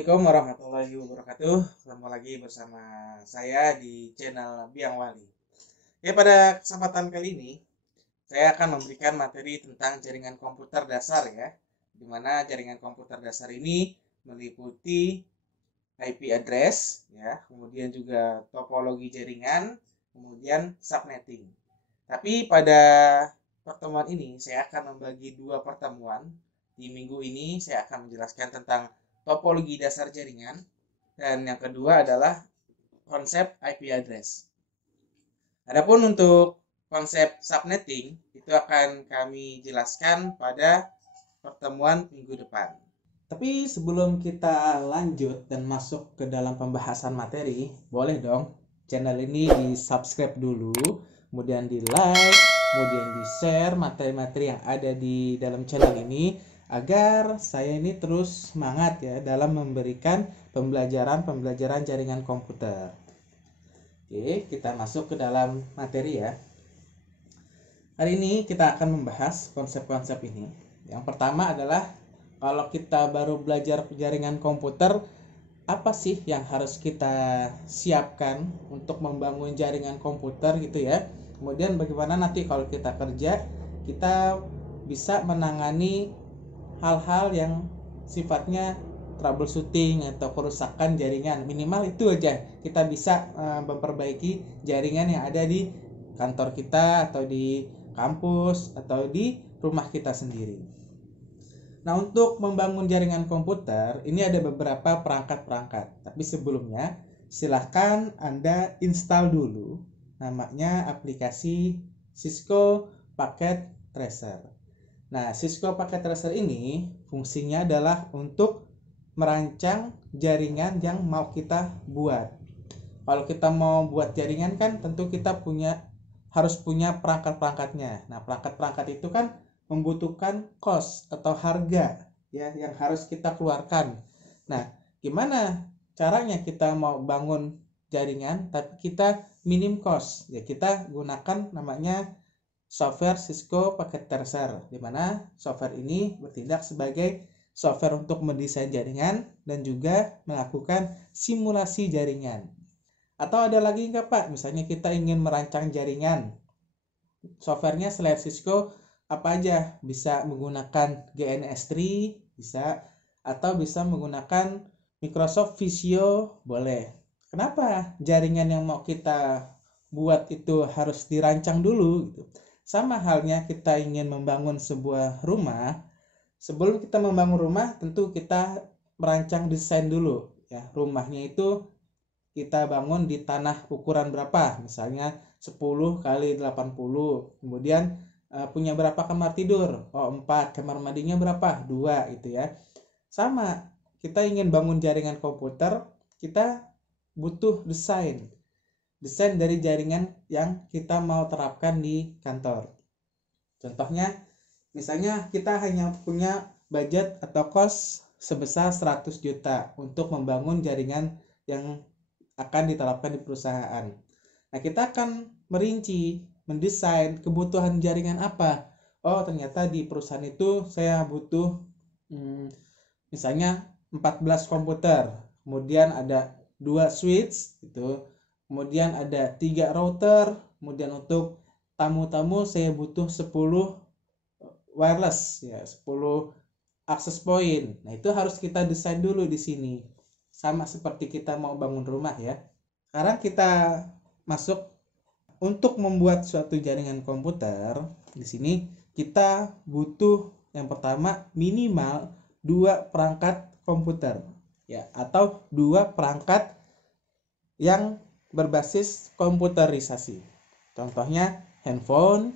Assalamualaikum warahmatullahi wabarakatuh. Ketemu lagi bersama saya di channel Biang Wali. Pada kesempatan kali ini saya akan memberikan materi tentang jaringan komputer dasar di mana jaringan komputer dasar ini meliputi IP address kemudian juga topologi jaringan, kemudian subnetting. Tapi pada pertemuan ini saya akan membagi dua pertemuan. Di minggu ini saya akan menjelaskan tentang topologi dasar jaringan, dan yang kedua adalah konsep IP address. Adapun untuk konsep subnetting itu akan kami jelaskan pada pertemuan minggu depan. Tapi sebelum kita lanjut dan masuk ke dalam pembahasan materi, boleh dong channel ini di subscribe dulu, kemudian di like, kemudian di share materi-materi yang ada di dalam channel ini, agar saya ini terus semangat dalam memberikan pembelajaran jaringan komputer. Oke, kita masuk ke dalam materi ya. Hari ini kita akan membahas konsep-konsep ini. Yang pertama adalah kalau kita baru belajar jaringan komputer, apa sih yang harus kita siapkan untuk membangun jaringan komputer gitu ya. Kemudian bagaimana nanti kalau kita kerja, kita bisa menangani hal-hal yang sifatnya troubleshooting atau kerusakan jaringan. Minimal itu aja kita bisa memperbaiki jaringan yang ada di kantor kita atau di kampus atau di rumah kita sendiri. Nah, untuk membangun jaringan komputer ini ada beberapa perangkat-perangkat. Tapi sebelumnya silahkan Anda install dulu namanya aplikasi Cisco Packet Tracer. Nah, Cisco Packet Tracer ini fungsinya adalah untuk merancang jaringan yang mau kita buat. Kalau kita mau buat jaringan kan tentu kita harus punya perangkat-perangkatnya. Nah, perangkat-perangkat itu kan membutuhkan cost atau harga yang harus kita keluarkan. Nah, gimana caranya kita mau bangun jaringan tapi kita minim cost? Ya, kita gunakan namanya software Cisco Packet Tracer, di mana software ini bertindak sebagai software untuk mendesain jaringan dan juga melakukan simulasi jaringan. Atau ada lagi nggak Pak? Misalnya kita ingin merancang jaringan, softwarenya selain Cisco apa aja? Bisa menggunakan GNS3, bisa, atau bisa menggunakan Microsoft Visio, boleh. Kenapa jaringan yang mau kita buat itu harus dirancang dulu gitu? Sama halnya kita ingin membangun sebuah rumah. Sebelum kita membangun rumah, tentu kita merancang desain dulu ya. Rumahnya itu kita bangun di tanah ukuran berapa? Misalnya 10 kali 80. Kemudian punya berapa kamar tidur? 4. Kamar mandinya berapa? 2 gitu ya. Sama, kita ingin bangun jaringan komputer, kita butuh desain dari jaringan yang kita mau terapkan di kantor. Contohnya, misalnya kita hanya punya budget atau cost sebesar 100 juta untuk membangun jaringan yang akan diterapkan di perusahaan. Nah, kita akan merinci, mendesain kebutuhan jaringan apa. Oh, ternyata di perusahaan itu saya butuh misalnya 14 komputer, kemudian ada 2 switch gitu. Kemudian ada 3 router, kemudian untuk tamu-tamu saya butuh 10 wireless 10 access point. Nah, itu harus kita desain dulu di sini. Sama seperti kita mau bangun rumah ya. Sekarang kita masuk untuk membuat suatu jaringan komputer. Di sini kita butuh yang pertama minimal 2 perangkat komputer atau 2 perangkat yang berbasis komputerisasi. Contohnya handphone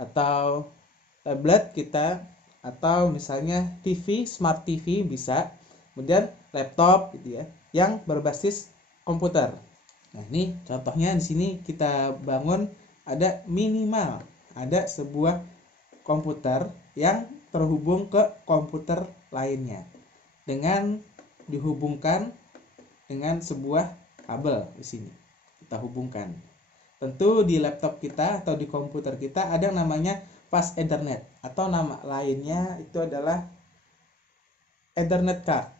atau tablet kita, atau misalnya TV, smart TV bisa. Kemudian laptop yang berbasis komputer. Nah, ini contohnya di sini kita bangun ada minimal ada sebuah komputer yang terhubung ke komputer lainnya dengan dihubungkan dengan sebuah kabel di sini. Kita hubungkan. Tentu di laptop kita atau di komputer kita ada yang namanya fast Ethernet, atau nama lainnya itu adalah Ethernet card.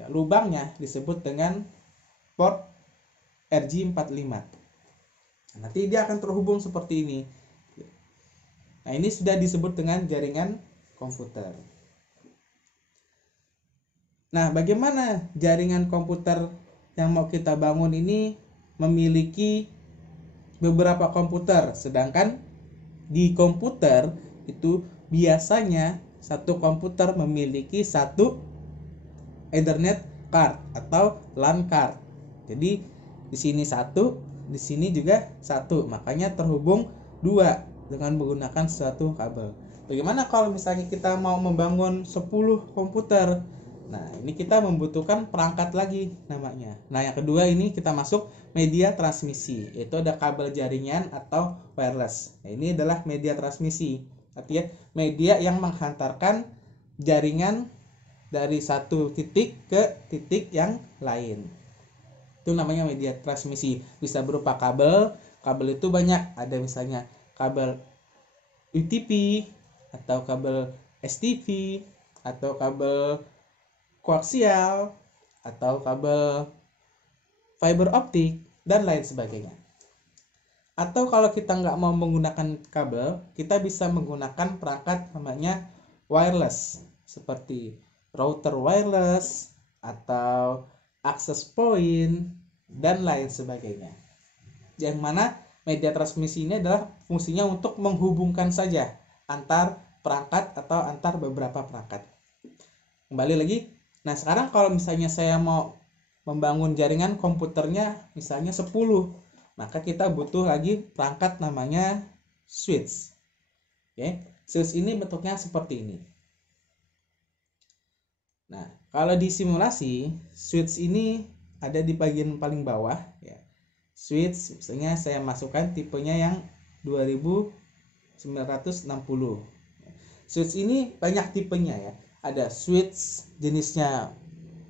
Ya, lubangnya disebut dengan port RJ45. Nanti dia akan terhubung seperti ini. Nah, ini sudah disebut dengan jaringan komputer. Nah, bagaimana jaringan komputer yang mau kita bangun ini memiliki beberapa komputer, sedangkan di komputer itu biasanya satu komputer memiliki satu Ethernet card atau LAN card. Jadi di sini satu, di sini juga satu, makanya terhubung dua dengan menggunakan suatu kabel. Bagaimana kalau misalnya kita mau membangun 10 komputer? Nah, ini kita membutuhkan perangkat lagi namanya. Nah, yang kedua ini kita masuk media transmisi, yaitu ada kabel jaringan atau wireless. Nah, ini adalah media transmisi, artinya media yang menghantarkan jaringan dari satu titik ke titik yang lain. Itu namanya media transmisi. Bisa berupa kabel. Kabel itu banyak. Ada misalnya kabel UTP atau kabel STP atau kabel koaksial atau kabel fiber optik dan lain sebagainya. Atau kalau kita nggak mau menggunakan kabel, kita bisa menggunakan perangkat namanya wireless, seperti router wireless atau access point dan lain sebagainya. Yang mana media transmisi ini adalah fungsinya untuk menghubungkan saja antar perangkat atau antar beberapa perangkat. Kembali lagi. Nah, sekarang kalau misalnya saya mau membangun jaringan komputernya misalnya 10, maka kita butuh lagi perangkat namanya switch. Oke, switch ini bentuknya seperti ini. Nah, kalau di simulasi, switch ini ada di bagian paling bawah ya. Switch misalnya saya masukkan tipenya yang 2960. Switch ini banyak tipenya ya. Ada switch jenisnya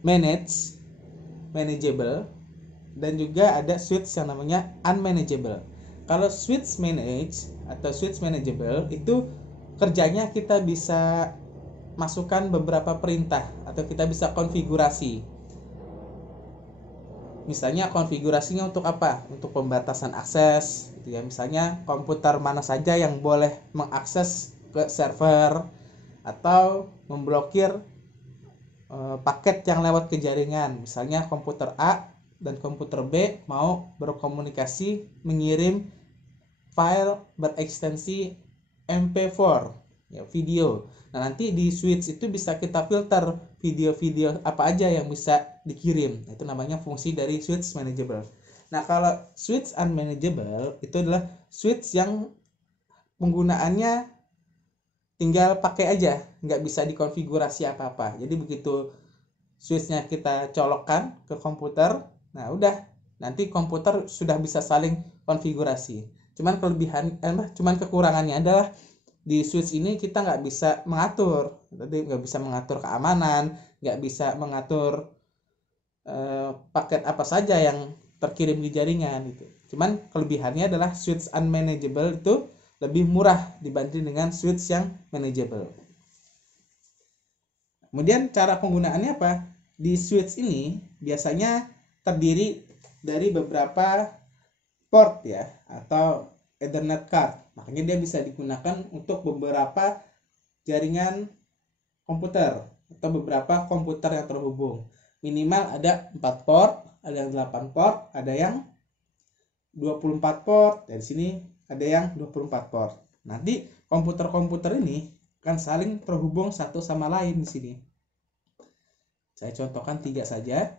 manageable, dan juga ada switch yang namanya unmanageable. Kalau switch manage atau switch manageable itu kerjanya kita bisa masukkan beberapa perintah atau kita bisa konfigurasi. Misalnya konfigurasinya untuk apa? Untuk pembatasan akses gitu ya. Misalnya komputer mana saja yang boleh mengakses ke server atau memblokir paket yang lewat ke jaringan. Misalnya komputer A dan komputer B mau berkomunikasi mengirim file berekstensi MP4 ya, video. Nah, nanti di switch itu bisa kita filter video-video apa aja yang bisa dikirim. Itu namanya fungsi dari switch manageable. Nah, kalau switch unmanageable itu adalah switch yang penggunaannya tinggal pakai aja, nggak bisa dikonfigurasi apa-apa. Jadi begitu switchnya kita colokkan ke komputer, nah udah, nanti komputer sudah bisa saling konfigurasi. Cuman kekurangannya adalah di switch ini kita nggak bisa mengatur, jadi nggak bisa mengatur keamanan, nggak bisa mengatur paket apa saja yang terkirim di jaringan gitu. Cuman kelebihannya adalah switch unmanageable itu lebih murah dibanding dengan switch yang manageable. Kemudian cara penggunaannya apa? Di switch ini biasanya terdiri dari beberapa port ya, atau Ethernet card. Makanya dia bisa digunakan untuk beberapa jaringan komputer atau beberapa komputer yang terhubung. Minimal ada 4 port, ada yang 8 port, ada yang 24 port. Dari sini ada yang 24 port. Nanti komputer-komputer ini akan saling terhubung satu sama lain di sini. Saya contohkan 3 saja.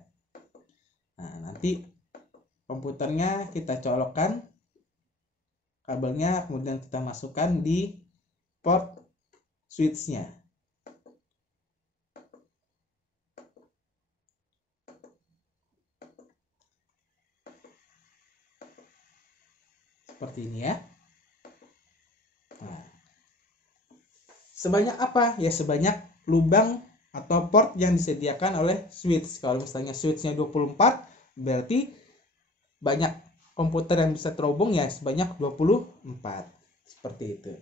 Nah, nanti komputernya kita colokkan kabelnya, kemudian kita masukkan di port switch-nya. Seperti ini ya. Nah, sebanyak apa? Ya sebanyak lubang atau port yang disediakan oleh switch. Kalau misalnya switch-nya 24, berarti banyak komputer yang bisa terhubung ya sebanyak 24. Seperti itu.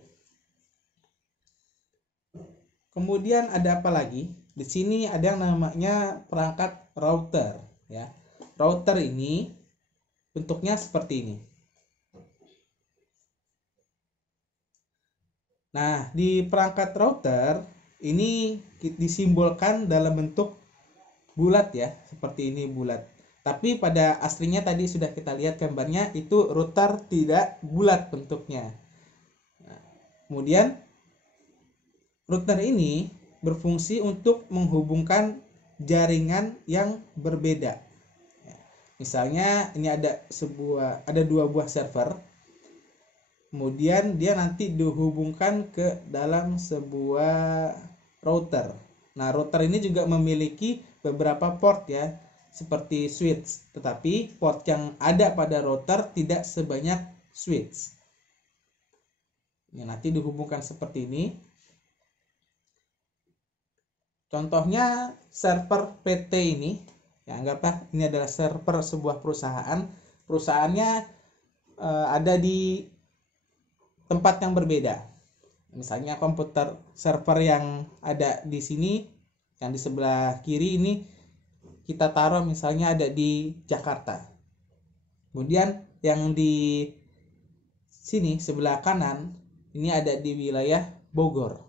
Kemudian ada apa lagi? di sini ada yang namanya perangkat router ya. Router ini bentuknya seperti ini. Nah, di perangkat router ini disimbolkan dalam bentuk bulat ya, seperti ini bulat. Tapi pada aslinya tadi sudah kita lihat gambarnya, itu router tidak bulat bentuknya. Nah, kemudian router ini berfungsi untuk menghubungkan jaringan yang berbeda. Misalnya ini ada dua buah server. Kemudian dia nanti dihubungkan ke dalam sebuah router. Nah, router ini juga memiliki beberapa port ya, seperti switch. Tetapi port yang ada pada router tidak sebanyak switch. Ini nanti dihubungkan seperti ini. Contohnya server PT ini, ya anggaplah ini adalah server sebuah perusahaan. Perusahaannya ada di tempat yang berbeda. Misalnya komputer server yang ada di sini, yang di sebelah kiri ini kita taruh misalnya ada di Jakarta. Kemudian yang di sini sebelah kanan ini ada di wilayah Bogor.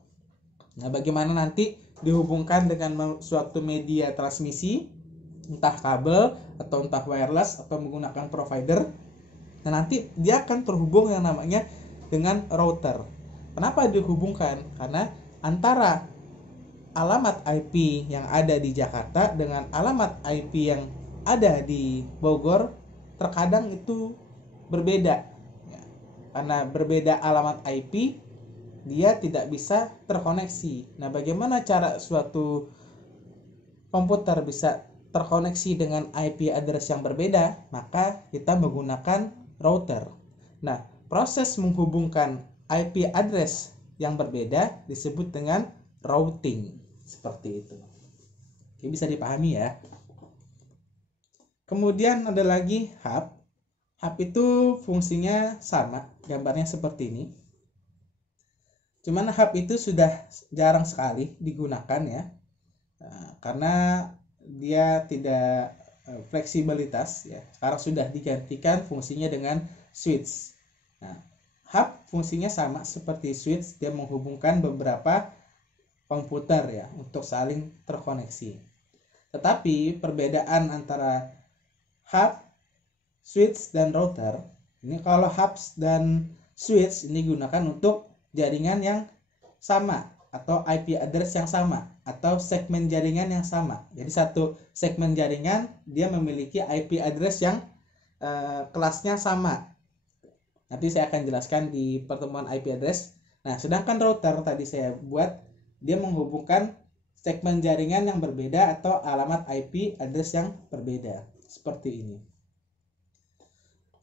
Nah, bagaimana nanti dihubungkan dengan suatu media transmisi, entah kabel atau entah wireless atau menggunakan provider. Nah, nanti dia akan terhubung yang namanya dengan router. Kenapa dihubungkan? Karena antara alamat IP yang ada di Jakarta dengan alamat IP yang ada di Bogor terkadang itu berbeda. Karena berbeda alamat IP, dia tidak bisa terkoneksi. Nah, bagaimana cara suatu komputer bisa terkoneksi dengan IP address yang berbeda? Maka kita menggunakan router. Nah, proses menghubungkan IP address yang berbeda disebut dengan routing. Seperti itu. Oke, bisa dipahami ya. Kemudian ada lagi hub. Hub itu fungsinya sama, gambarnya seperti ini. Cuman hub itu sudah jarang sekali digunakan ya. Karena dia tidak fleksibilitas ya. Sekarang sudah digantikan fungsinya dengan switch. Nah, hub fungsinya sama seperti switch, dia menghubungkan beberapa komputer ya untuk saling terkoneksi. Tetapi perbedaan antara hub, switch dan router, ini kalau hub dan switch ini digunakan untuk jaringan yang sama atau IP address yang sama atau segmen jaringan yang sama. Jadi satu segmen jaringan dia memiliki IP address yang kelasnya sama. Nanti saya akan jelaskan di pertemuan IP address. Nah, sedangkan router tadi saya buat, dia menghubungkan segmen jaringan yang berbeda atau alamat IP address yang berbeda. Seperti ini.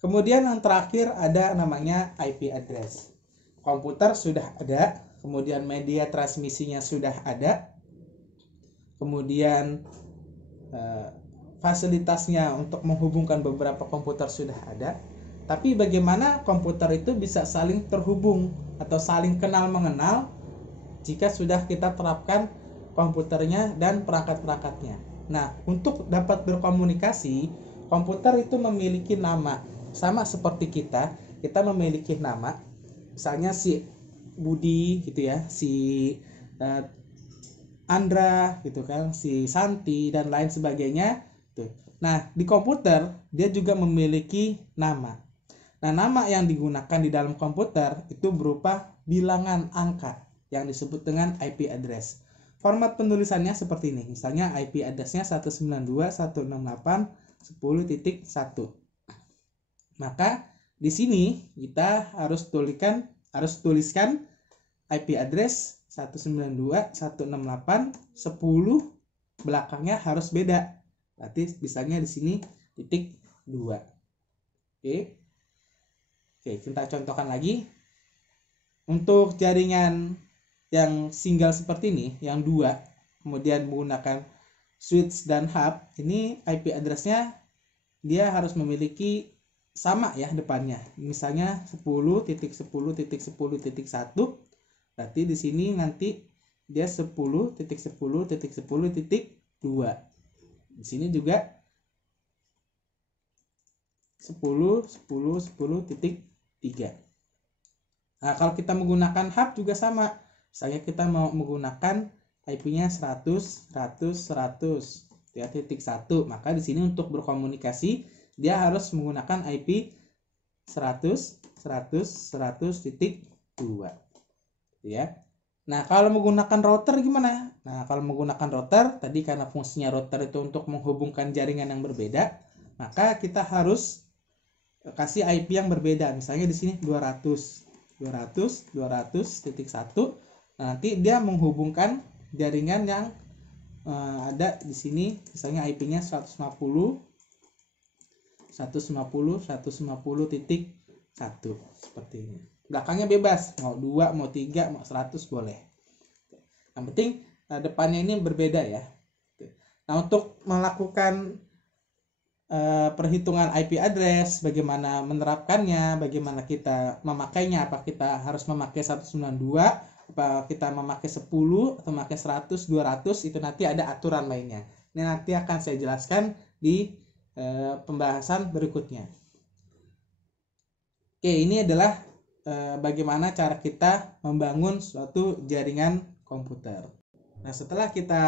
Kemudian yang terakhir ada namanya IP address. Komputer sudah ada, kemudian media transmisinya sudah ada, kemudian fasilitasnya untuk menghubungkan beberapa komputer sudah ada. Tapi bagaimana komputer itu bisa saling terhubung atau saling kenal mengenal jika sudah kita terapkan komputernya dan perangkat-perangkatnya. Nah, untuk dapat berkomunikasi, komputer itu memiliki nama. Sama seperti kita memiliki nama. Misalnya si Budi gitu ya, si Andra gitu kan, si Santi dan lain sebagainya. Nah, di komputer dia juga memiliki nama. Nah, nama yang digunakan di dalam komputer itu berupa bilangan angka yang disebut dengan IP address. Format penulisannya seperti ini. Misalnya IP address-nya 192.168.10.1. Maka di sini kita harus tuliskan IP address 192.168.10, belakangnya harus beda. Berarti bisanya di sini .2. Oke. Oke, kita contohkan lagi. Untuk jaringan yang single seperti ini, yang dua, kemudian menggunakan switch dan hub, ini IP address-nya dia harus memiliki sama ya depannya. Misalnya 10.10.10.1. Berarti di sini nanti dia 10.10.10.2. Di sini juga 10.10.10.3. Nah, kalau kita menggunakan hub juga sama. Misalnya kita mau menggunakan IP-nya 100, 100, 100, maka di sini untuk berkomunikasi dia harus menggunakan IP 100, 100, 100.2. Ya. Nah, kalau menggunakan router gimana? Nah, kalau menggunakan router, tadi karena fungsinya router itu untuk menghubungkan jaringan yang berbeda, maka kita harus kasih IP yang berbeda. Misalnya di sini 200, 200.1. Nah, nanti dia menghubungkan jaringan yang ada di sini, misalnya IP-nya 150, 150.1 seperti ini. Belakangnya bebas, mau 2, mau 3, mau 100 boleh. Yang penting depannya ini berbeda ya. Nah, untuk melakukan perhitungan IP address, bagaimana menerapkannya, bagaimana kita memakainya, apa kita harus memakai 192, apa kita memakai 10 atau memakai 100, 200, itu nanti ada aturan mainnya. Ini nanti akan saya jelaskan di pembahasan berikutnya. Oke, ini adalah bagaimana cara kita membangun suatu jaringan komputer. Nah, setelah kita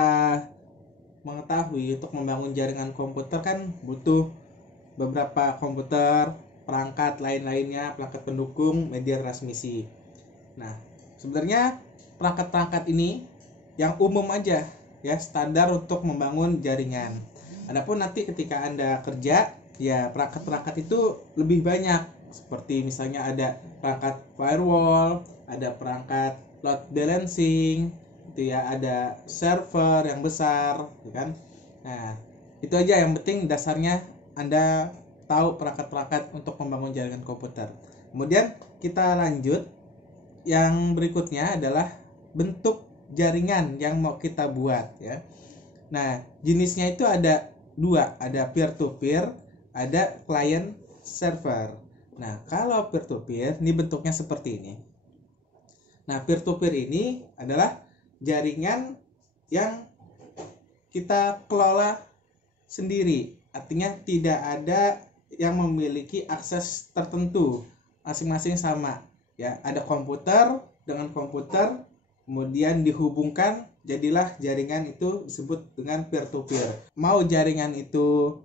mengetahui untuk membangun jaringan komputer kan butuh beberapa komputer, perangkat lain-lainnya, perangkat pendukung, media transmisi. Nah, sebenarnya perangkat-perangkat ini yang umum aja ya, standar untuk membangun jaringan. Adapun nanti ketika Anda kerja, ya perangkat-perangkat itu lebih banyak. Seperti misalnya ada perangkat firewall, ada perangkat load balancing, itu ya, ada server yang besar, gitu kan. Nah, itu aja, yang penting dasarnya Anda tahu perangkat-perangkat untuk membangun jaringan komputer. Kemudian kita lanjut, yang berikutnya adalah bentuk jaringan yang mau kita buat ya. Nah, jenisnya itu ada dua, ada peer to peer, ada client server. Nah, kalau peer to peer ini bentuknya seperti ini. Nah, peer to peer ini adalah jaringan yang kita kelola sendiri, artinya tidak ada yang memiliki akses tertentu, masing-masing sama ya. Ada komputer dengan komputer, kemudian dihubungkan, jadilah jaringan itu disebut dengan peer to peer. Mau jaringan itu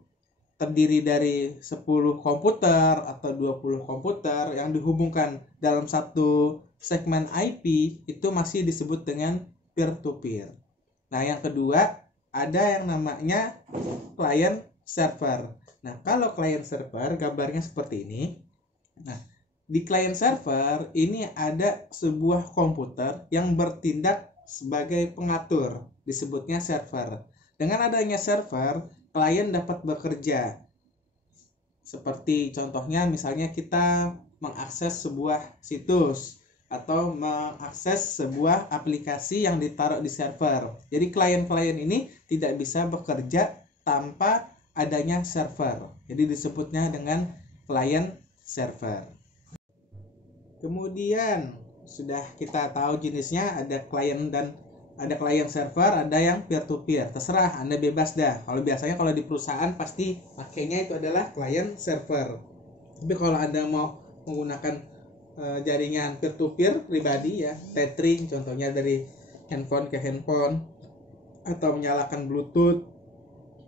terdiri dari 10 komputer atau 20 komputer yang dihubungkan dalam satu segmen IP, itu masih disebut dengan peer to peer. Nah, yang kedua ada yang namanya client server. Nah, kalau client server gambarnya seperti ini. Nah, di client server ini ada sebuah komputer yang bertindak sebagai pengatur, disebutnya server. Dengan adanya server, klien dapat bekerja. Seperti contohnya misalnya kita mengakses sebuah situs atau mengakses sebuah aplikasi yang ditaruh di server. Jadi klien-klien ini tidak bisa bekerja tanpa adanya server. Jadi disebutnya dengan client server. Kemudian sudah kita tahu jenisnya, ada client dan ada client server, ada yang peer to peer. Terserah, Anda bebas dah. Kalau biasanya kalau di perusahaan pasti pakainya itu adalah client server. Tapi kalau Anda mau menggunakan jaringan peer to peer pribadi ya, tethering contohnya dari handphone ke handphone, atau menyalakan Bluetooth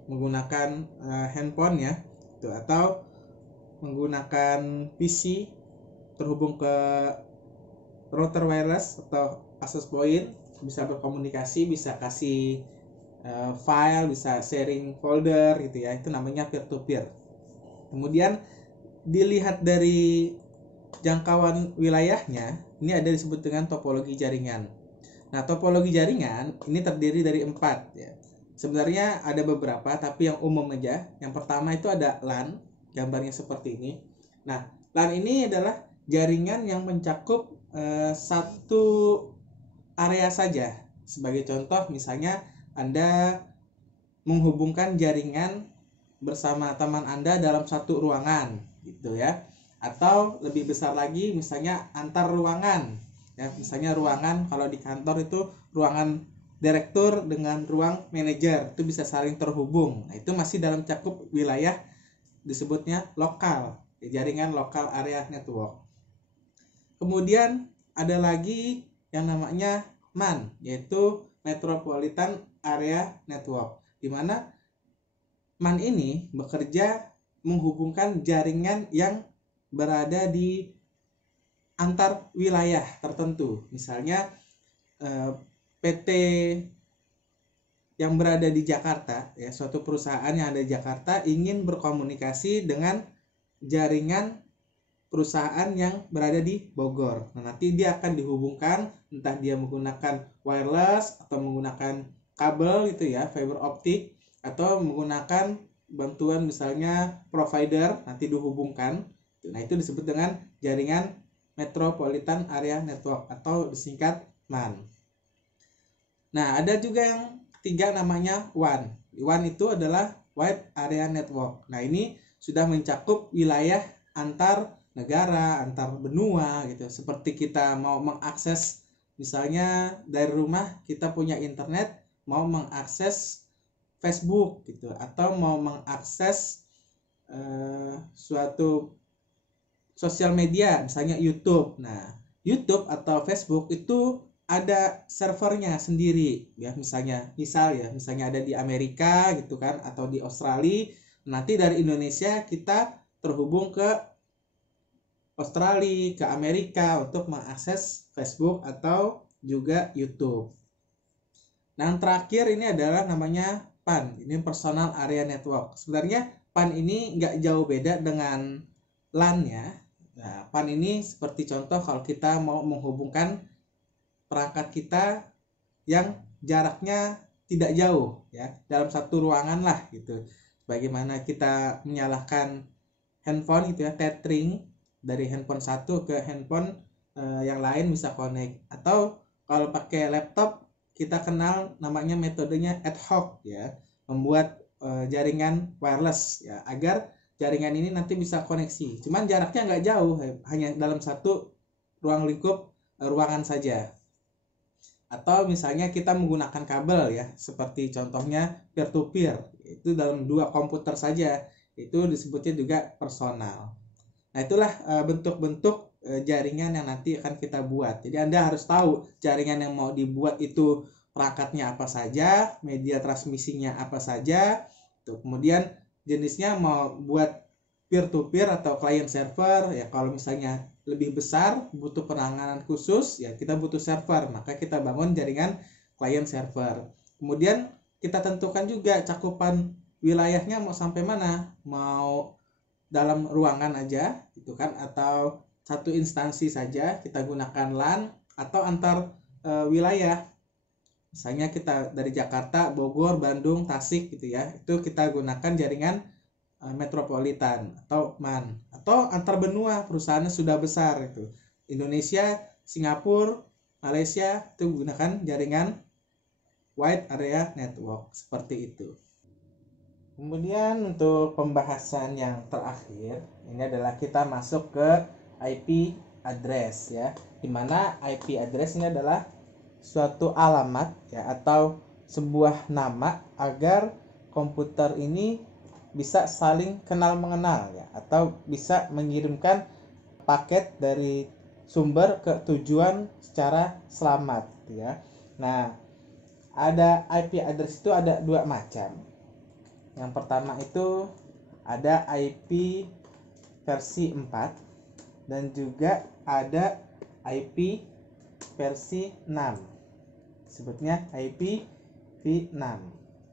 menggunakan handphone ya, itu, atau menggunakan PC terhubung ke router wireless atau access point, bisa berkomunikasi, bisa kasih file, bisa sharing folder gitu ya, itu namanya peer to peer. Kemudian dilihat dari jangkauan wilayahnya, ini ada disebut dengan topologi jaringan. Nah, topologi jaringan ini terdiri dari 4 ya. Sebenarnya ada beberapa, tapi yang umum aja. Yang pertama itu ada LAN, gambarnya seperti ini. Nah, LAN ini adalah jaringan yang mencakup satu area saja. Sebagai contoh, misalnya Anda menghubungkan jaringan bersama teman Anda dalam satu ruangan gitu ya. Atau lebih besar lagi, misalnya antar ruangan. ya. Misalnya ruangan, kalau di kantor itu ruangan direktur dengan ruang manajer itu bisa saling terhubung. Nah, itu masih dalam cakup wilayah disebutnya lokal, jaringan lokal area network. Kemudian ada lagi yang namanya MAN, yaitu Metropolitan Area Network, di mana MAN ini bekerja menghubungkan jaringan yang berada di antar wilayah tertentu. Misalnya PT yang berada di Jakarta, ya, suatu perusahaan yang ada di Jakarta ingin berkomunikasi dengan jaringan perusahaan yang berada di Bogor. Nah, nanti dia akan dihubungkan, entah dia menggunakan wireless atau menggunakan kabel gitu ya, fiber optik, atau menggunakan bantuan misalnya provider, nanti dihubungkan. Nah, itu disebut dengan jaringan Metropolitan Area Network atau disingkat MAN. Nah, ada juga yang ketiga namanya WAN. WAN itu adalah Wide Area Network. Nah, ini sudah mencakup wilayah antar negara, antar benua gitu. Seperti kita mau mengakses, misalnya dari rumah kita punya internet, mau mengakses Facebook gitu, atau mau mengakses suatu sosial media, misalnya YouTube. Nah, YouTube atau Facebook itu ada servernya sendiri ya, misalnya ada di Amerika gitu kan, atau di Australia. Nanti dari Indonesia kita terhubung ke Australia, ke Amerika untuk mengakses Facebook atau juga YouTube. Nah, yang terakhir ini adalah namanya PAN, ini Personal Area Network. Sebenarnya PAN ini nggak jauh beda dengan LAN ya. Nah, PAN ini seperti contoh kalau kita mau menghubungkan perangkat kita yang jaraknya tidak jauh ya, dalam satu ruangan lah gitu. Bagaimana kita menyalakan handphone gitu ya, tethering dari handphone satu ke handphone yang lain bisa connect. Atau kalau pakai laptop kita kenal namanya metodenya ad hoc ya, membuat jaringan wireless ya, agar jaringan ini nanti bisa koneksi. Cuman jaraknya nggak jauh, hanya dalam satu ruang lingkup ruangan saja. Atau misalnya kita menggunakan kabel ya, seperti contohnya peer to peer, itu dalam dua komputer saja, itu disebutnya juga personal. Nah, itulah bentuk-bentuk jaringan yang nanti akan kita buat. Jadi Anda harus tahu jaringan yang mau dibuat itu perangkatnya apa saja, media transmisinya apa saja, tuh. Kemudian jenisnya mau buat peer to peer atau client server ya. Kalau misalnya lebih besar butuh penanganan khusus ya, kita butuh server, maka kita bangun jaringan client server. Kemudian kita tentukan juga cakupan wilayahnya mau sampai mana, mau dalam ruangan aja gitu kan, atau satu instansi saja kita gunakan LAN, atau antar wilayah. Misalnya kita dari Jakarta, Bogor, Bandung, Tasik gitu ya, itu kita gunakan jaringan metropolitan atau MAN. Atau antar benua, perusahaannya sudah besar itu, Indonesia, Singapura, Malaysia, itu gunakan jaringan Wide Area Network seperti itu. Kemudian untuk pembahasan yang terakhir, ini adalah kita masuk ke IP address ya, dimana IP address ini adalah suatu alamat ya, atau sebuah nama agar komputer ini bisa saling kenal mengenal ya, atau bisa mengirimkan paket dari sumber ke tujuan secara selamat ya. Nah, ada IP address itu ada dua macam. Yang pertama itu ada IP versi 4 dan juga ada IP versi 6. Sebutnya IP v6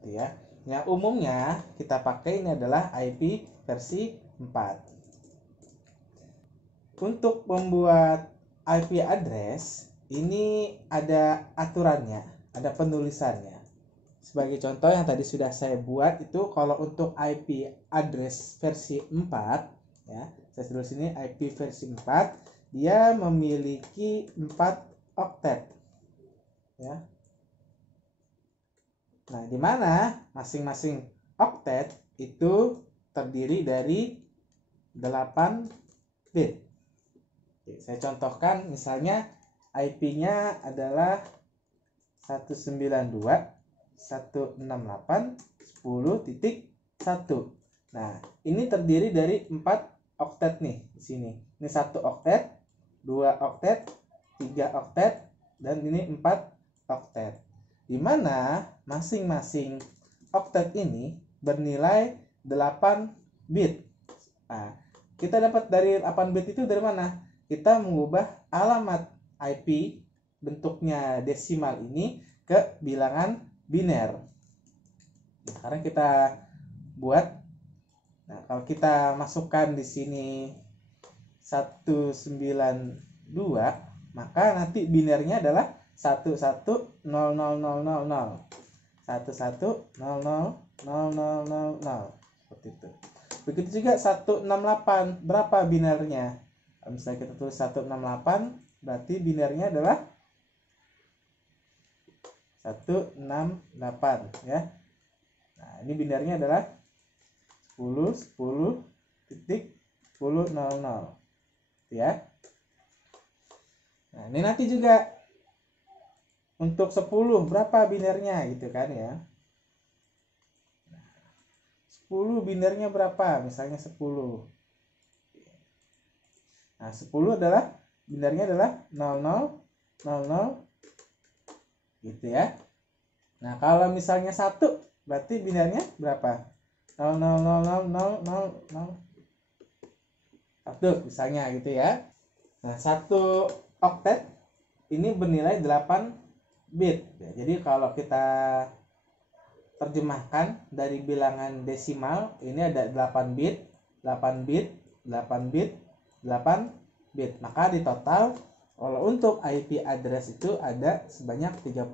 ya. Yang umumnya kita pakai ini adalah IP versi 4. Untuk membuat IP address ini ada aturannya, ada penulisannya. Sebagai contoh yang tadi sudah saya buat itu, kalau untuk IP address versi 4 ya, saya tulis ini IP versi 4, dia memiliki 4 oktet ya. Nah, di mana masing-masing oktet itu terdiri dari 8 bit. Oke, saya contohkan misalnya IP-nya adalah 192.168.10.1. Nah, ini terdiri dari 4 oktet nih di sini. Ini 1 oktet, 2 oktet, 3 oktet, dan ini 4 oktet. Di mana masing-masing oktet ini bernilai 8 bit. Nah, kita dapat dari 8 bit itu dari mana? Kita mengubah alamat IP bentuknya desimal ini ke bilangan biner. Nah, sekarang kita buat. Nah, kalau kita masukkan di sini 192, maka nanti binernya adalah 11000000. 11000000 seperti itu. Begitu juga 168, berapa binernya? Misalnya kita tulis 168, berarti binernya adalah 168 ya. Nah, ini binernya adalah 10.10.1000 ya. Nah, ini nanti juga untuk 10 berapa binernya gitu kan ya. 10 binernya berapa? Misalnya 10. Nah, 10 adalah binernya adalah 0000 gitu ya. Nah, kalau misalnya 1 berarti binernya berapa? 00000001 misalnya gitu ya. Nah, 1 oktet ini bernilai 8 bit. Ya, jadi kalau kita terjemahkan dari bilangan desimal, ini ada 8 bit, 8 bit, 8 bit, 8 bit. Maka di total kalau untuk IP address itu ada sebanyak 32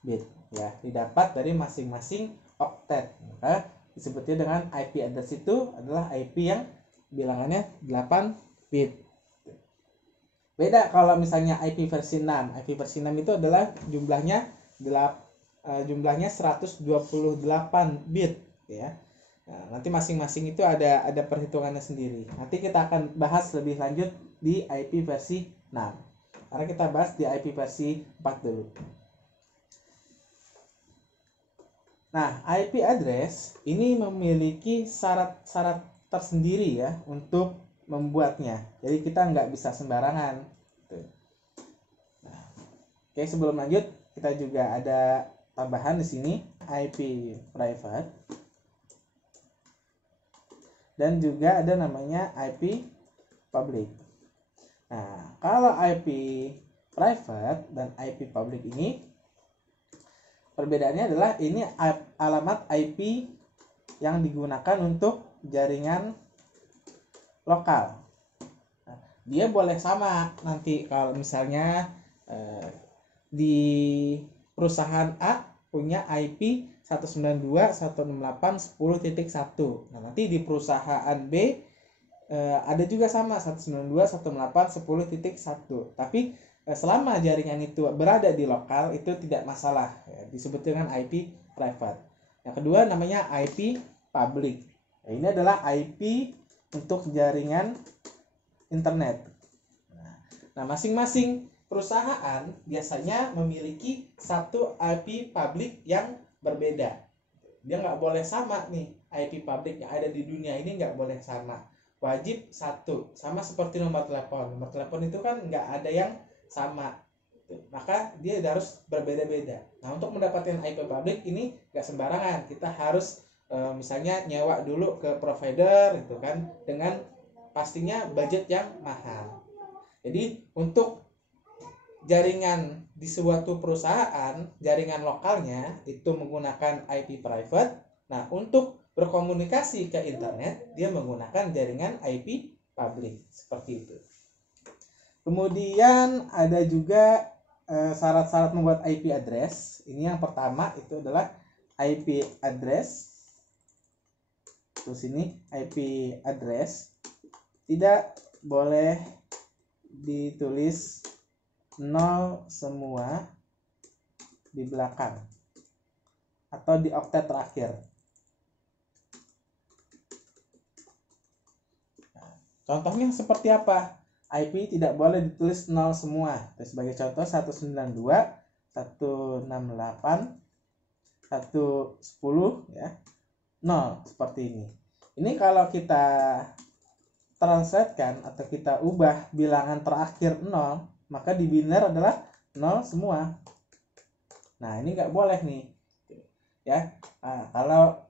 bit ya, didapat dari masing-masing oktet. Maka disebutnya dengan IP address itu adalah IP yang bilangannya 8 bit. Beda kalau misalnya IP versi 6. IP versi 6 itu adalah jumlahnya 128 bit ya. Nah, nanti masing-masing itu ada perhitungannya sendiri. Nanti kita akan bahas lebih lanjut di IP versi 6. Karena kita bahas di IP versi 4 dulu. Nah, IP address ini memiliki syarat-syarat tersendiri ya untuk membuatnya. Jadi kita nggak bisa sembarangan. Nah, oke, sebelum lanjut kita juga ada tambahan di sini IP private dan juga ada namanya IP public. Nah, kalau IP private dan IP public ini perbedaannya adalah ini alamat IP yang digunakan untuk jaringan lokal. Nah, dia boleh sama nanti kalau misalnya di perusahaan A punya IP 192.168.10.1. Nah, nanti di perusahaan B ada juga sama 192.168.10.1. Tapi selama jaringan itu berada di lokal itu tidak masalah ya, disebut dengan IP private. Yang kedua namanya IP public. Nah, ini adalah IP untuk jaringan internet. Nah, masing-masing perusahaan biasanya memiliki satu IP public yang berbeda. Dia nggak boleh sama nih, IP public yang ada di dunia ini nggak boleh sama. Wajib satu, sama seperti nomor telepon. Nomor telepon itu kan nggak ada yang sama. Maka dia harus berbeda-beda. Nah, untuk mendapatkan IP public ini nggak sembarangan. Kita harus misalnya nyewa dulu ke provider itu kan dengan pastinya budget yang mahal. Jadi untuk jaringan di suatu perusahaan, jaringan lokalnya itu menggunakan IP private. Nah, untuk berkomunikasi ke internet, dia menggunakan jaringan IP public. Seperti itu. Kemudian ada juga syarat-syarat membuat IP address. Ini yang pertama itu adalah IP address. Terus ini IP address tidak boleh ditulis 0 semua di belakang atau di oktet terakhir. Nah, contohnya seperti apa? IP tidak boleh ditulis 0 semua. Sebagai contoh 192, 168, 110 ya. 0 seperti ini. Ini kalau kita translatekan atau kita ubah bilangan terakhir 0, maka di biner adalah 0 semua. Nah, ini nggak boleh nih. Ya. Nah, kalau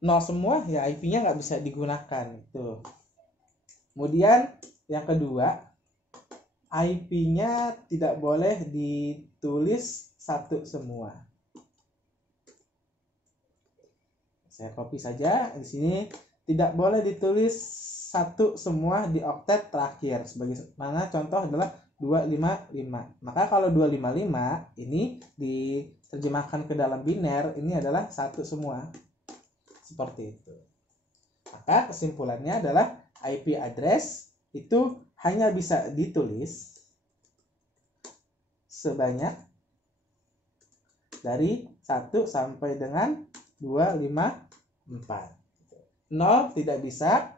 0 semua ya IP-nya nggak bisa digunakan itu. Kemudian yang kedua, IP-nya tidak boleh ditulis 1 semua. Saya copy saja di sini, tidak boleh ditulis 1 semua di oktet terakhir. Sebagaimana contoh adalah 255. Maka kalau 255 ini diterjemahkan ke dalam biner, ini adalah 1 semua. Seperti itu. Maka kesimpulannya adalah IP address itu hanya bisa ditulis sebanyak dari 1 sampai dengan 254. 0 tidak bisa,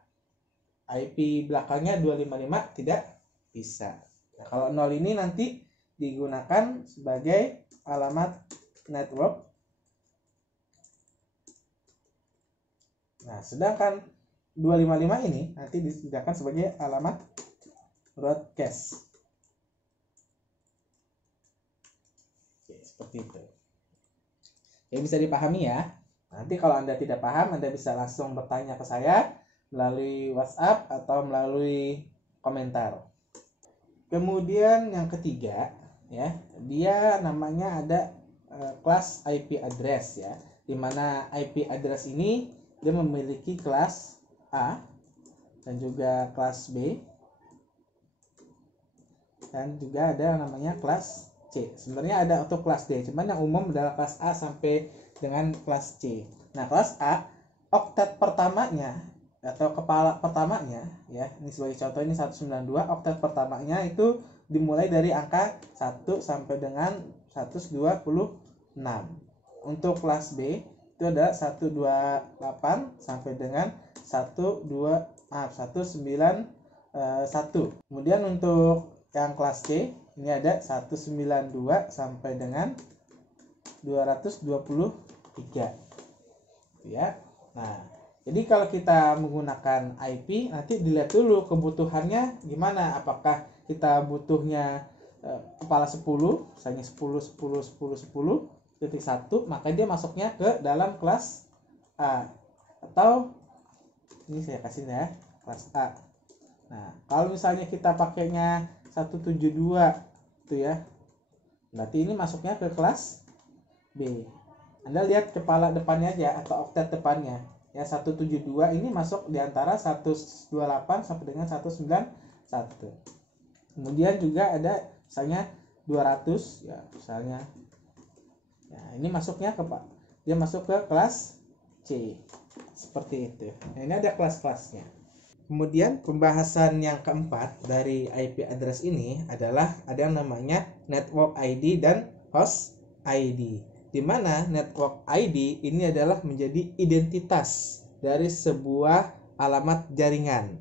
IP belakangnya 255 tidak bisa. Nah, kalau 0 ini nanti digunakan sebagai alamat network. Nah, sedangkan 255 ini nanti disediakan sebagai alamat broadcast. Oke, seperti itu. Ya, bisa dipahami ya. Nanti kalau Anda tidak paham, Anda bisa langsung bertanya ke saya melalui WhatsApp atau melalui komentar. Kemudian yang ketiga, ya, dia namanya ada kelas IP address ya, di mana IP address ini dia memiliki kelas A dan juga kelas B dan juga ada namanya kelas C. Sebenarnya ada untuk kelas D, cuman yang umum adalah kelas A sampai dengan kelas C. Nah, kelas A oktet pertamanya atau kepala pertamanya ya, ini sebagai contoh ini 192, oktet pertamanya itu dimulai dari angka 1 sampai dengan 126. Untuk kelas B itu ada 128 sampai dengan 191. Kemudian untuk yang kelas C ini ada 192 sampai dengan 223 ya. Nah, jadi kalau kita menggunakan IP nanti dilihat dulu kebutuhannya gimana, apakah kita butuhnya kepala 10, misalnya 10, maka dia masuknya ke dalam kelas A, atau ini saya kasih ya kelas A. Nah, kalau misalnya kita pakainya 172 itu ya, berarti ini masuknya ke kelas B. Anda lihat kepala depannya aja atau oktet depannya ya, 172 ini masuk di antara 128 sampai dengan 191. Kemudian juga ada misalnya 200 ya, misalnya ya, ini masuknya dia masuk ke kelas C seperti itu. Nah, ini ada kelas-kelasnya. Kemudian pembahasan yang keempat dari IP address ini adalah ada yang namanya network ID dan host ID, di mana network ID ini adalah menjadi identitas dari sebuah alamat jaringan.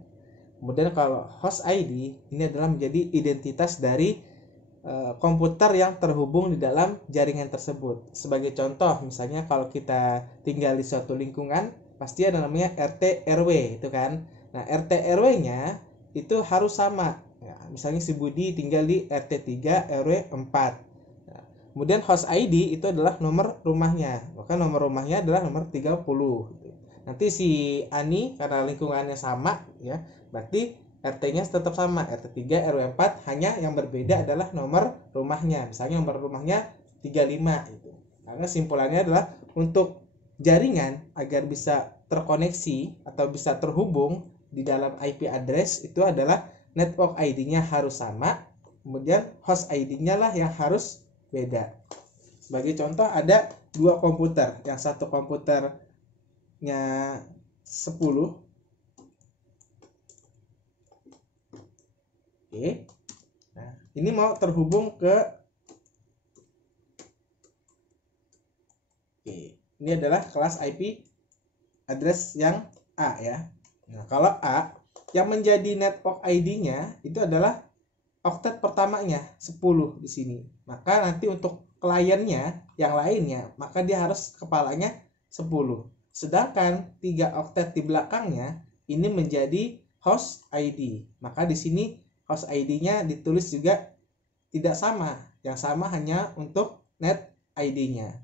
Kemudian kalau host ID ini adalah menjadi identitas dari komputer yang terhubung di dalam jaringan tersebut. Sebagai contoh, misalnya kalau kita tinggal di suatu lingkungan, pasti ada namanya RT RW itu kan. Nah, RT RW-nya itu harus sama. Ya, misalnya si Budi tinggal di RT 3 RW 4. Nah, kemudian host ID itu adalah nomor rumahnya. Maka nomor rumahnya adalah nomor 30. Nanti si Ani karena lingkungannya sama ya, berarti RT-nya tetap sama, RT 3 RW 4, hanya yang berbeda adalah nomor rumahnya. Misalnya nomor rumahnya 35 itu. Karena simpulannya adalah untuk jaringan agar bisa terkoneksi atau bisa terhubung di dalam IP address itu adalah network ID-nya harus sama, kemudian host ID-nya lah yang harus beda. Sebagai contoh ada dua komputer, yang satu komputernya 10. Oke. Nah, ini mau terhubung ke ini adalah kelas IP address yang A ya. Nah, kalau A yang menjadi network ID-nya itu adalah oktet pertamanya 10 di sini. Maka nanti untuk kliennya yang lainnya, maka dia harus kepalanya 10. Sedangkan 3 oktet di belakangnya ini menjadi host ID. Maka di sini host ID-nya ditulis juga tidak sama. Yang sama hanya untuk net ID-nya.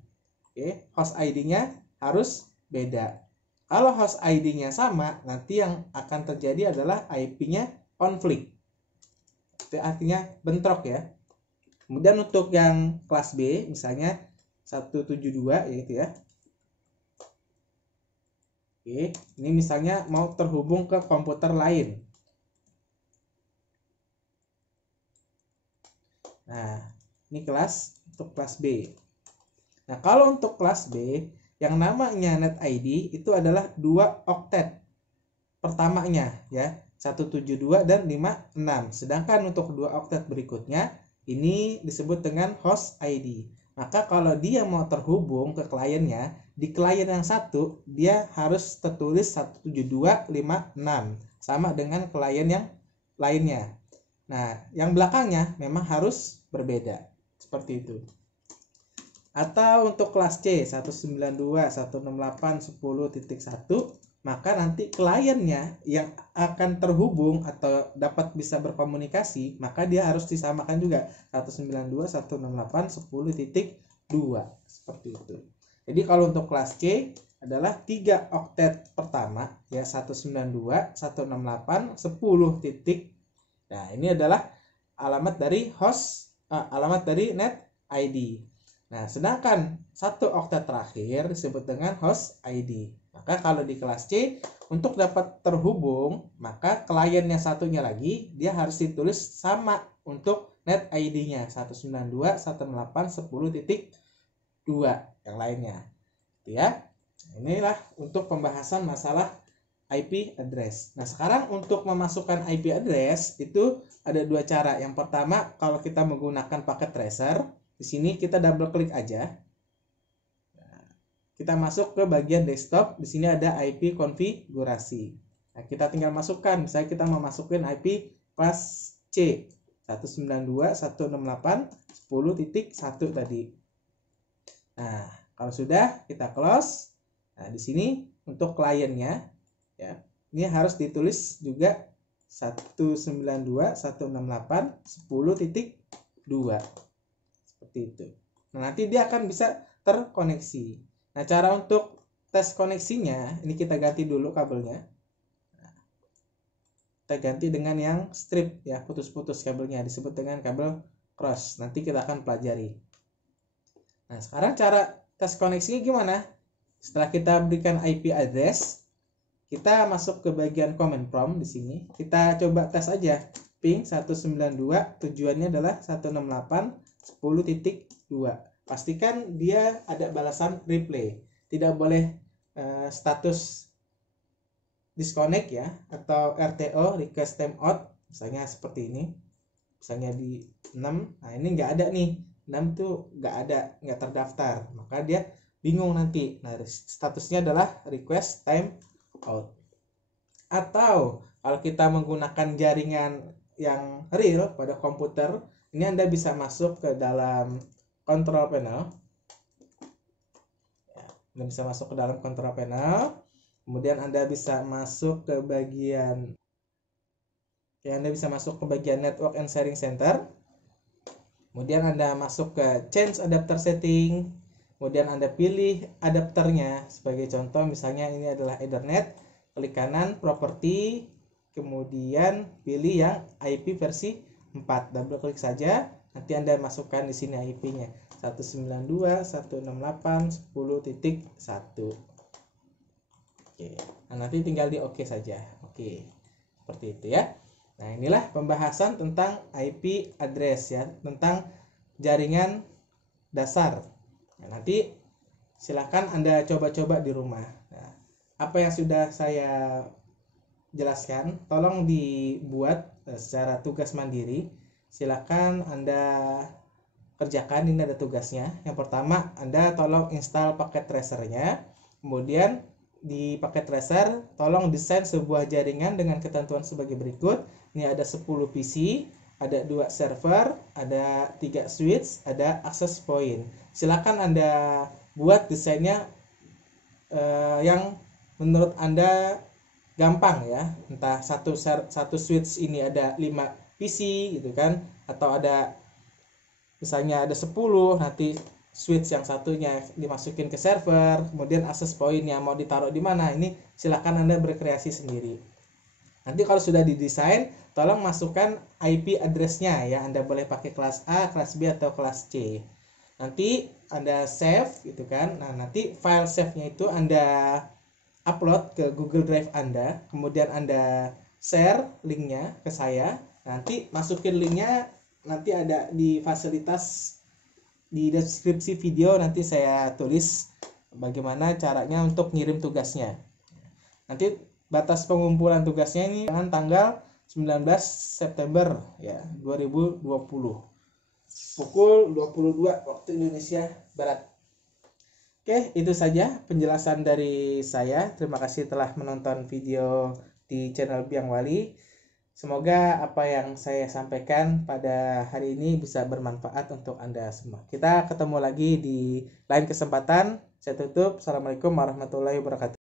Oke, host ID-nya harus beda. Kalau host ID-nya sama, nanti yang akan terjadi adalah IP-nya konflik. Itu artinya bentrok ya. Kemudian untuk yang kelas B misalnya 172 yaitu ya. Oke, ini misalnya mau terhubung ke komputer lain. Nah, ini untuk kelas B. Nah, kalau untuk kelas B yang namanya net ID itu adalah 2 oktet pertamanya ya. 172 dan 56. Sedangkan untuk 2 oktet berikutnya ini disebut dengan host ID. Maka kalau dia mau terhubung ke kliennya, di klien yang satu dia harus tertulis 17256 sama dengan klien yang lainnya. Nah, yang belakangnya memang harus berbeda. Seperti itu. Atau untuk kelas C 192.168.10.1 maka nanti kliennya yang akan terhubung atau dapat bisa berkomunikasi, maka dia harus disamakan juga 192.168.10.2 seperti itu. Jadi kalau untuk kelas C adalah 3 oktet pertama ya 192.168.10. Nah, ini adalah alamat dari alamat dari net ID. Nah, sedangkan 1 oktet terakhir disebut dengan host ID. Maka kalau di kelas C untuk dapat terhubung, maka klien yang satunya lagi dia harus ditulis sama untuk net ID-nya 192.168.10.2 yang lainnya. Gitu ya. Inilah untuk pembahasan masalah IP address. Nah, sekarang untuk memasukkan IP address itu ada 2 cara. Yang pertama, kalau kita menggunakan paket tracer, di sini kita double klik aja. Kita masuk ke bagian desktop, di sini ada IP konfigurasi. Nah, kita tinggal masukkan, misalnya kita mau masukin IP kelas C 192.168.10.1 tadi. Nah, kalau sudah kita close. Nah, di sini untuk kliennya ya, ini harus ditulis juga 192.168.10.2. Seperti itu. Nah, nanti dia akan bisa terkoneksi. Nah, cara untuk tes koneksinya, ini kita ganti dulu kabelnya. Nah, kita ganti dengan yang strip ya, putus-putus kabelnya, disebut dengan kabel cross. Nanti kita akan pelajari. Nah, sekarang cara tes koneksinya gimana? Setelah kita berikan IP address, kita masuk ke bagian command prompt di sini. Kita coba tes aja. Ping 192, tujuannya adalah 168.10.2. Pastikan dia ada balasan replay. Tidak boleh status disconnect ya, atau RTO request timeout misalnya seperti ini. Misalnya di 6. Nah, ini nggak ada nih. 6 tuh nggak ada, nggak terdaftar. Maka dia bingung nanti. Nah, statusnya adalah request timeout. Atau kalau kita menggunakan jaringan yang real pada komputer, ini Anda bisa masuk ke dalam control panel. Ya, Anda bisa masuk ke dalam control panel. Kemudian Anda bisa masuk ke bagian network and sharing center. Kemudian Anda masuk ke change adapter setting. Kemudian Anda pilih adapternya. Sebagai contoh misalnya ini adalah Ethernet. Klik kanan properti. Kemudian pilih yang IP versi 4. Double klik saja. Nanti Anda masukkan di sini IP-nya 192.168.10.1. Oke. Nah, nanti tinggal di OK saja. Oke. Seperti itu ya. Nah, inilah pembahasan tentang IP address ya, tentang jaringan dasar. Nah, nanti silakan Anda coba-coba di rumah. Nah, apa yang sudah saya jelaskan, tolong dibuat secara tugas mandiri. Silakan Anda kerjakan, ini ada tugasnya. Yang pertama, Anda tolong install paket tracernya. Kemudian di paket tracer, tolong desain sebuah jaringan dengan ketentuan sebagai berikut. Ini ada 10 PC, ada 2 server, ada 3 switch, ada access point. Silakan Anda buat desainnya yang menurut Anda gampang ya. Entah satu switch ini ada 5 PC gitu kan, atau ada misalnya ada 10, nanti switch yang satunya dimasukin ke server, kemudian access point yang mau ditaruh di mana, ini silakan Anda berkreasi sendiri. Nanti kalau sudah didesain, tolong masukkan IP address-nya ya. Anda boleh pakai kelas A, kelas B, atau kelas C. Nanti Anda save gitu kan. Nah, nanti file save-nya itu Anda upload ke Google Drive Anda, kemudian Anda share linknya ke saya. Nanti masukin linknya, nanti ada di fasilitas di deskripsi video, nanti saya tulis bagaimana caranya untuk ngirim tugasnya. Nanti batas pengumpulan tugasnya ini dengan tanggal 19 September ya 2020 pukul 22 waktu Indonesia Barat. Oke, itu saja penjelasan dari saya. Terima kasih telah menonton video di channel Biang Wali. Semoga apa yang saya sampaikan pada hari ini bisa bermanfaat untuk Anda semua. Kita ketemu lagi di lain kesempatan. Saya tutup. Assalamualaikum warahmatullahi wabarakatuh.